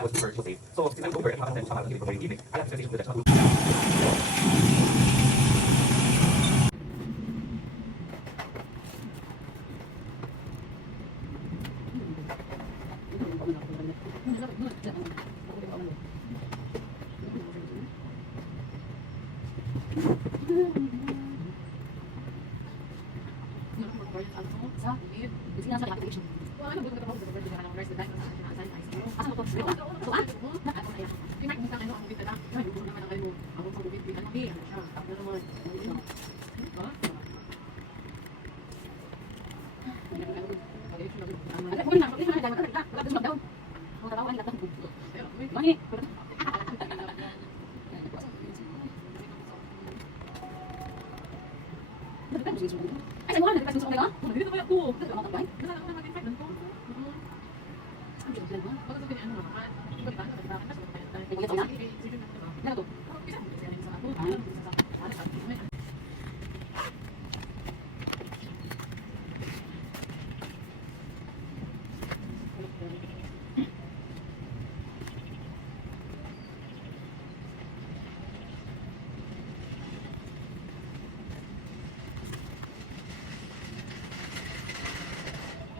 was super safe. So, since I'm over, at mga sa mga for evening, I have to say that Ay, semua ada pas masuk mereka. Ini tuh aku. Enggak mau ngapain? Enggak mau ngapain dan tuh. Ambil jalan mah. Kalau tuh punya anu apa? Coba ditanya ke belakang sama kayak tadi. Punya tahu. Ya tuh. Bisa jadi sama aku. Ada satu.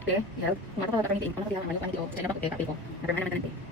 Oke, ya, kenapa kalau tak pengen ini? Kalau tidak banyak paniti, saya dapat pakai ko. Naman naman nanti.